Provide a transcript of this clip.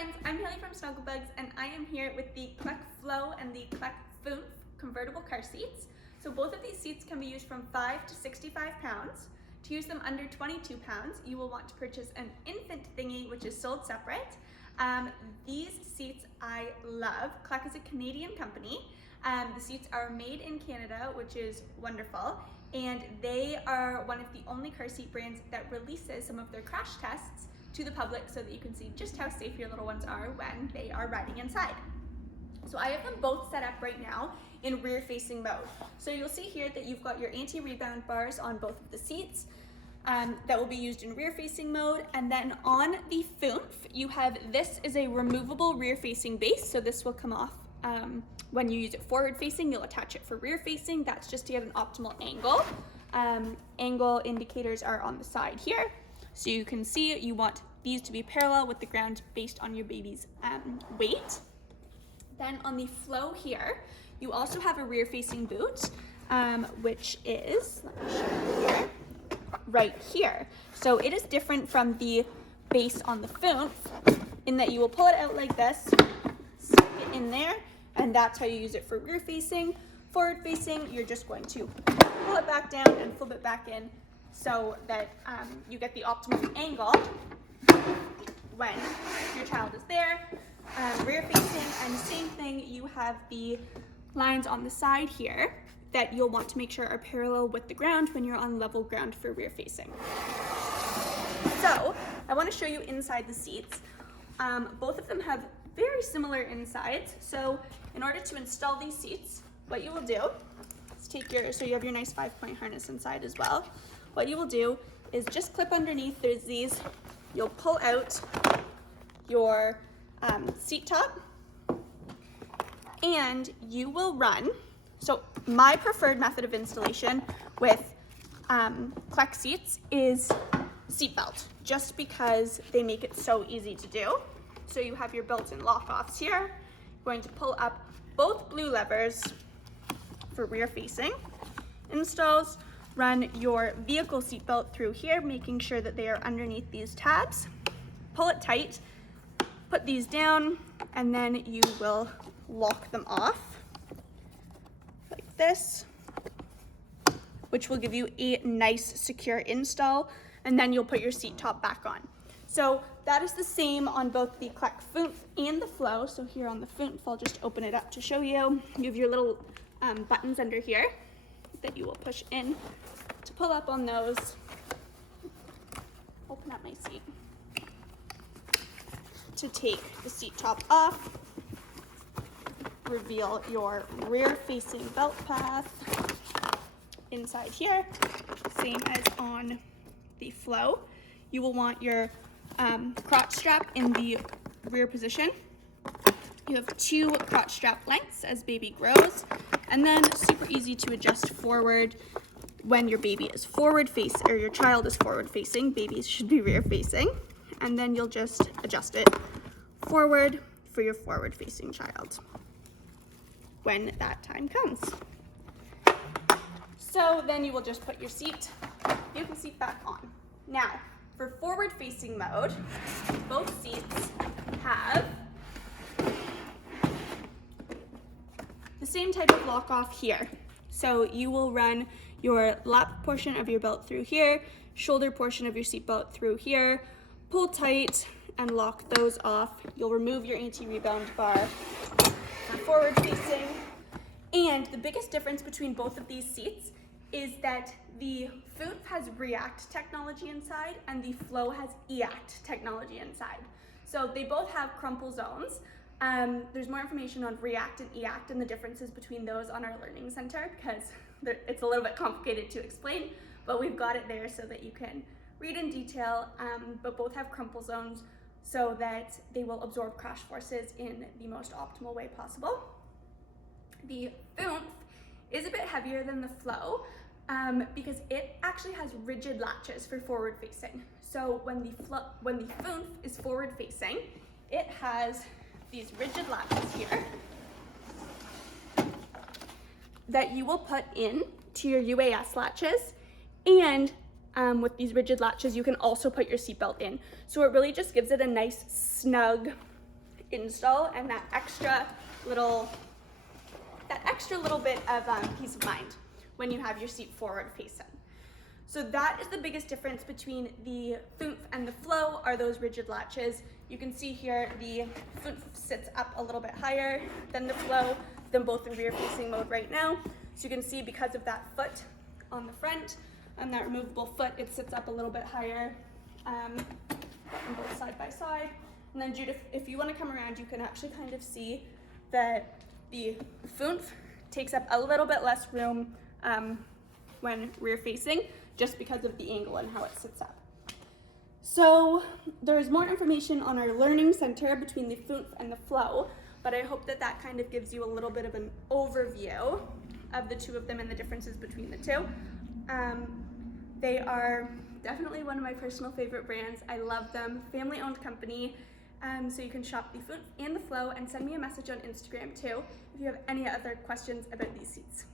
friends, I'm Haley from Snuggle Bugz, and I am here with the Clek Fllo and the Clek Foonf convertible car seats. So both of these seats can be used from 5 to 65 pounds. To use them under 22 pounds, you will want to purchase an infant thingy, which is sold separate. These seats I love. Clek is a Canadian company. The seats are made in Canada, which is wonderful. And they are one of the only car seat brands that releases some of their crash tests to the public so that you can see just how safe your little ones are when they are riding inside. So I have them both set up right now in rear facing mode. So you'll see here that you've got your anti-rebound bars on both of the seats that will be used in rear facing mode. And then on the Foonf, you have, this is a removable rear facing base. So this will come off when you use it forward facing. You'll attach it for rear facing. That's just to get an optimal angle. Angle indicators are on the side here. So you can see you want these to be parallel with the ground based on your baby's weight. Then on the Fllo here, you also have a rear facing boot, which is, let me show you here, right here. So it is different from the base on the Foonf in that you will pull it out like this, stick it in there, and that's how you use it for rear facing. Forward facing, you're just going to pull it back down and flip it back in so that you get the optimal angle when your child is there. Rear facing, and same thing, you have the lines on the side here that you'll want to make sure are parallel with the ground when you're on level ground for rear facing. So I want to show you inside the seats. Both of them have very similar insides. So in order to install these seats, what you will do is take your, so you have your nice 5-point harness inside as well. What you will do is just clip underneath, there's these, you'll pull out your seat top, and you will run. So my preferred method of installation with Clek seats is seatbelt, just because they make it so easy to do. So you have your built-in lock-offs here. You're going to pull up both blue levers for rear facing installs. Run your vehicle seatbelt through here, making sure that they are underneath these tabs. Pull it tight, put these down, and then you will lock them off like this, which will give you a nice secure install, and then you'll put your seat top back on. So that is the same on both the Clek Foonf and the Fllo. So here on the Foonf, I'll just open it up to show you. You have your little buttons under here that you will push in to pull up on those. Open up my seat to take the seat top off. Reveal your rear facing belt path inside here, same as on the Fllo. You will want your crotch strap in the rear position. You have 2 crotch strap lengths as baby grows, and then super easy to adjust forward when your baby is forward facing, or your child is forward facing. Babies should be rear facing, and then you'll just adjust it forward for your forward facing child when that time comes. So then you will just put your vehicle seat back on. Now, for forward facing mode, both seats have the same type of lock off here. So you will run your lap portion of your belt through here, shoulder portion of your seat belt through here, pull tight and lock those off. You'll remove your anti-rebound bar for forward facing. And the biggest difference between both of these seats is that the Foonf has React technology inside and the Fllo has EACT technology inside. So they both have crumple zones. There's more information on React and EACT and the differences between those on our learning center, because it's a little bit complicated to explain, but we've got it there so that you can read in detail, but both have crumple zones so that they will absorb crash forces in the most optimal way possible. The Foonf is a bit heavier than the Fllo because it actually has rigid latches for forward facing. So when the Foonf is forward facing, it has these rigid latches here that you will put in to your UAS latches, and with these rigid latches you can also put your seatbelt in. So it really just gives it a nice snug install and that extra little bit of peace of mind when you have your seat forward facing. So that is the biggest difference between the Foonf and the Fllo, are those rigid latches. You can see here the Foonf sits up a little bit higher than the Fllo, them both in rear facing mode right now. So you can see because of that foot on the front and that removable foot, it sits up a little bit higher on both side by side. And then Jude, if you want to come around, you can actually kind of see that the Foonf takes up a little bit less room when rear facing, just because of the angle and how it sits up. So there's more information on our learning center between the Foonf and the Fllo, but I hope that that kind of gives you a little bit of an overview of the two of them and the differences between the two. They are definitely one of my personal favorite brands. I love them, family-owned company. So you can shop the Foonf and the Fllo and send me a message on Instagram too if you have any other questions about these seats.